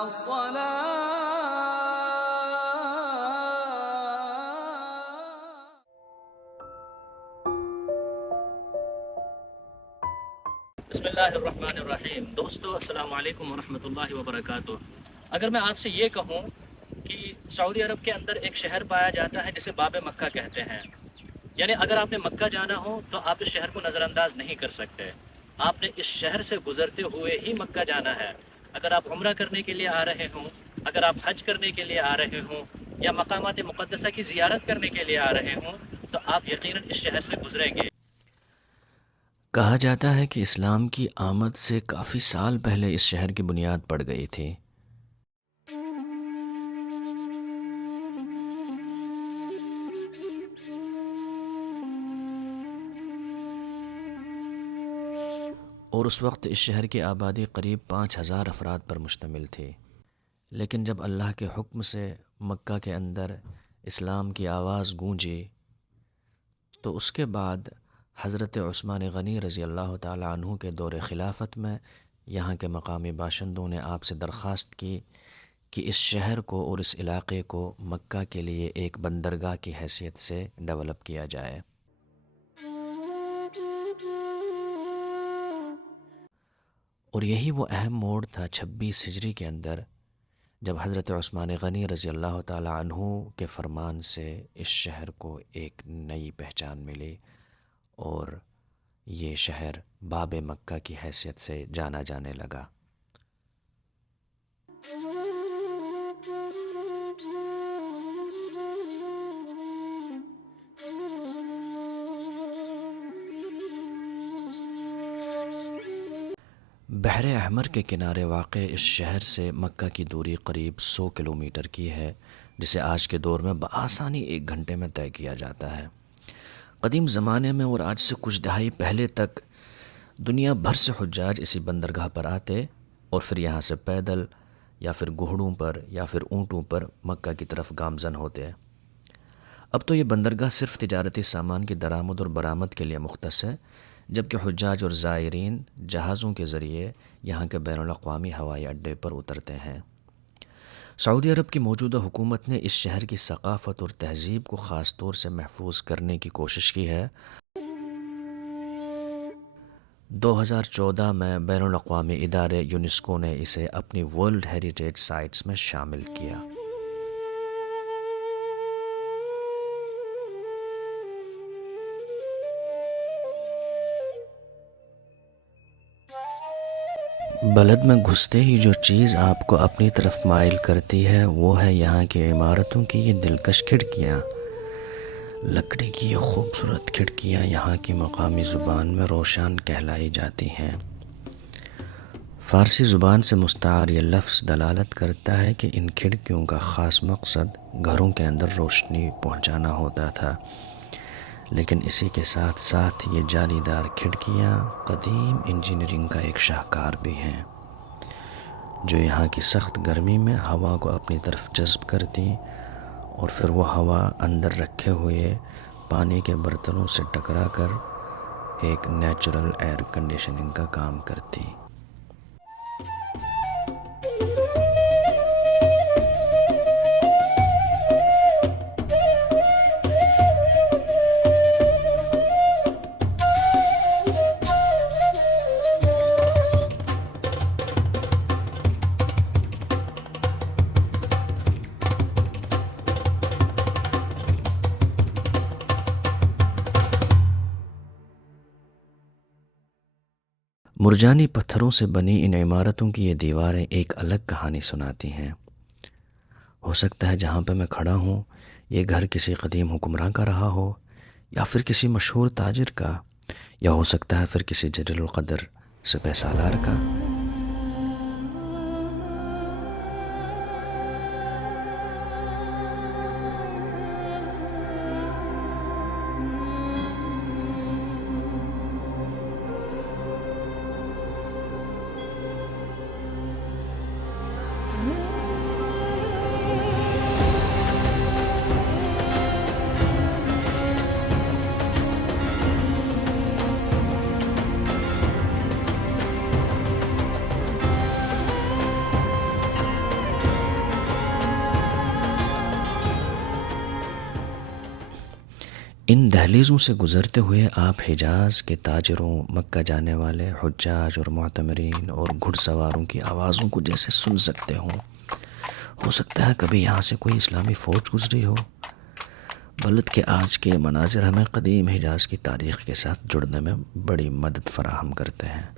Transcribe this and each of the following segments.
बिस्मिल्लाहिर्रहमानिर्रहीम। दोस्तों, अस्सलाम वालेकुम वरहमतुल्लाहि वबरकातुह। अगर मैं आपसे ये कहूँ कि सऊदी अरब के अंदर एक शहर पाया जाता है जिसे बाब मक्का कहते हैं, यानी अगर आपने मक्का जाना हो तो आप इस शहर को नज़रअंदाज नहीं कर सकते। आपने इस शहर से गुजरते हुए ही मक्का जाना है। अगर आप उम्रा करने के लिए आ रहे हों, अगर आप हज करने के लिए आ रहे हों या मकामात मुक़द्दसा की ज़ियारत करने के लिए आ रहे हों, तो आप यकीनन इस शहर से गुजरेंगे। कहा जाता है कि इस्लाम की आमद से काफ़ी साल पहले इस शहर की बुनियाद पड़ गई थी। और उस वक्त इस शहर की आबादी करीब 5,000 अफराद पर मुश्तमिल थी। लेकिन जब अल्लाह के हुक्म से मक्का के अंदर इस्लाम की आवाज़ गूंजी तो उसके बाद हज़रत उस्मान गनी रज़ी अल्लाह ताला अन्हु के दौर खिलाफत में यहाँ के मकामी बाशिंदों ने आपसे दरख्वास्त की कि इस शहर को और इस इलाक़े को मक्का के लिए एक बंदरगाह की हैसियत से डेवलप किया जाए। और यही वो अहम मोड़ था 26 हिजरी के अंदर, जब हज़रत उस्मान गनी रज़ी अल्लाह ताला अन्हु के फ़रमान से इस शहर को एक नई पहचान मिली और ये शहर बाब मक्का की हैसियत से जाना जाने लगा। बहर अहमर के किनारे वाक़े इस शहर से मक्का की दूरी करीब 100 किलोमीटर की है, जिसे आज के दौर में बआसानी 1 घंटे में तय किया जाता है। कदीम ज़माने में और आज से कुछ दहाई पहले तक दुनिया भर से हुज्जाज इसी बंदरगाह पर आते और फिर यहाँ से पैदल या फिर घोड़ों पर या फिर ऊँटों पर मक्का की तरफ गामज़न होते। अब तो ये बंदरगाह सिर्फ़ तिजारती सामान की दरामद और बरामद के लिए मुख्तस है, जबकि हुज्जाज और ज़ायरीन जहाज़ों के ज़रिए यहाँ के बैनुल-अक़वामी हवाई अड्डे पर उतरते हैं। सऊदी अरब की मौजूदा हुकूमत ने इस शहर की सकाफ़त और तहज़ीब को ख़ास तौर से महफूज करने की कोशिश की है। 2014 में बैनुल-अक़वामी इदारे यूनेस्को ने इसे अपनी वर्ल्ड हेरिटेज साइट्स में शामिल किया। बलद में घुसते ही जो चीज़ आपको अपनी तरफ माइल करती है वो है यहाँ की इमारतों की ये दिलकश खिड़कियाँ। लकड़ी की ये खूबसूरत खिड़कियाँ यहाँ की मकामी ज़ुबान में रोशान कहलाई जाती हैं। फ़ारसी ज़ुबान से मुस्तार ये लफ्ज़ दलालत करता है कि इन खिड़कियों का ख़ास मकसद घरों के अंदर रोशनी पहुँचाना होता था, लेकिन इसी के साथ साथ ये जालीदार खिड़कियाँ कदीम इंजीनियरिंग का एक शाहकार भी हैं, जो यहाँ की सख्त गर्मी में हवा को अपनी तरफ जज़्ब करती और फिर वो हवा अंदर रखे हुए पानी के बर्तनों से टकरा कर एक नेचुरल एयर कंडीशनिंग का काम करती। मुरजानी पत्थरों से बनी इन इमारतों की ये दीवारें एक अलग कहानी सुनाती हैं। हो सकता है जहाँ पर मैं खड़ा हूँ ये घर किसी कदीम हुक्मरान का रहा हो, या फिर किसी मशहूर ताजिर का, या हो सकता है फिर किसी जलील क़द्र सिपह सालार का। इन दहलीज़ों से गुज़रते हुए आप हिजाज़ के ताजरों, मक्का जाने वाले हुज्जाज और मुअतमरीन और घुड़सवारों की आवाज़ों को जैसे सुन सकते हों। हो सकता है कभी यहाँ से कोई इस्लामी फ़ौज गुज़री हो। बलद के आज के मनाज़िर हमें क़दीम हिजाज़ की तारीख़ के साथ जुड़ने में बड़ी मदद फ़राहम करते हैं।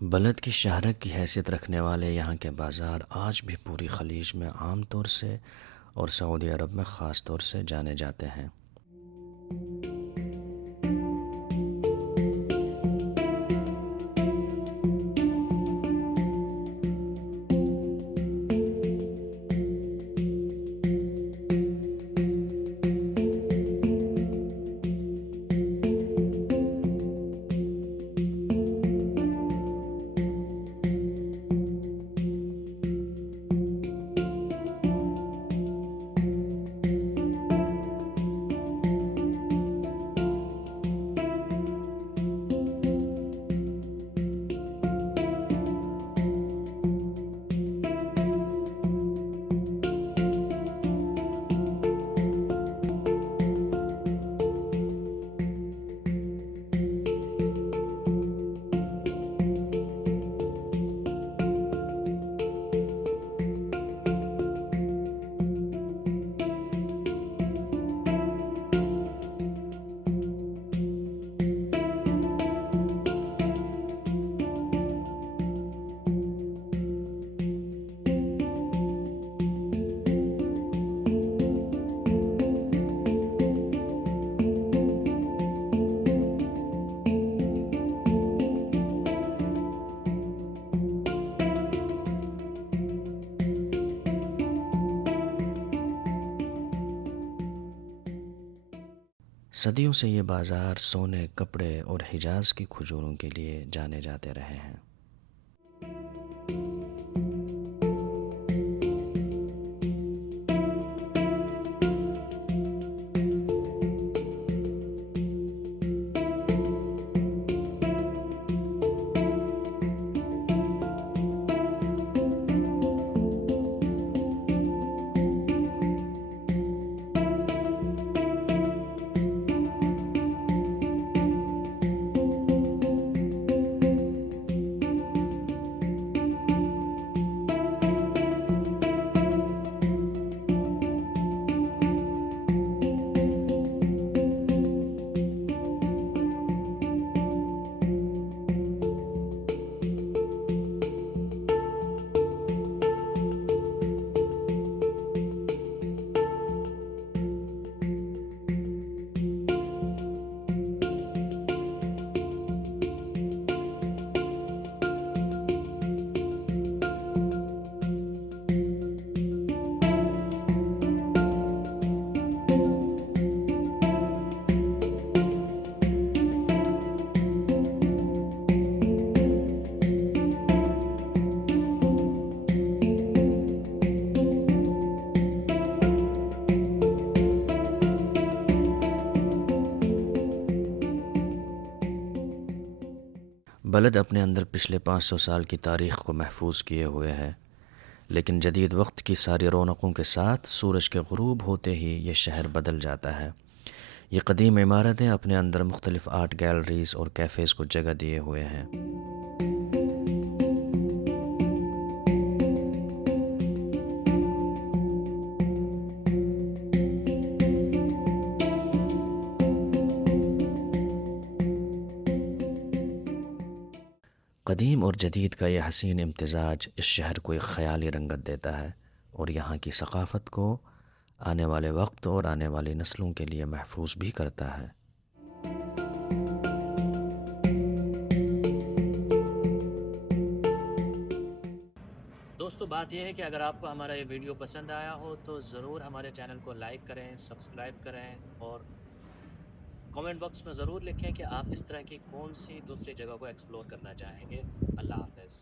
बलद की शहरक की हैसियत रखने वाले यहाँ के बाज़ार आज भी पूरी खलीज में आम तौर से और सऊदी अरब में ख़ास तौर से जाने जाते हैं। सदियों से ये बाज़ार सोने, कपड़े और हिजाज़ की खजूरों के लिए जाने जाते रहे हैं। बलद अपने अंदर पिछले 500 साल की तारीख़ को महफूज किए हुए है, लेकिन जदीद वक्त की सारी रौनकों के साथ सूरज के ग़ुरूब होते ही ये शहर बदल जाता है। ये कदीम इमारतें अपने अंदर मुख्तलिफ़ आर्ट गैलरीज़ और कैफ़ेज़ को जगह दिए हुए हैं। कदीम और जदीद का यह हसीन इम्तिज़ाज इस शहर को एक ख़याली रंगत देता है और यहाँ की सकाफ़त को आने वाले वक्त और आने वाली नस्लों के लिए महफूज भी करता है। दोस्तों, बात यह है कि अगर आपको हमारा ये वीडियो पसंद आया हो तो ज़रूर हमारे चैनल को लाइक करें, सब्सक्राइब करें और कमेंट बॉक्स में ज़रूर लिखें कि आप इस तरह की कौन सी दूसरी जगह को एक्सप्लोर करना चाहेंगे। अल्लाह हाफ़िज़।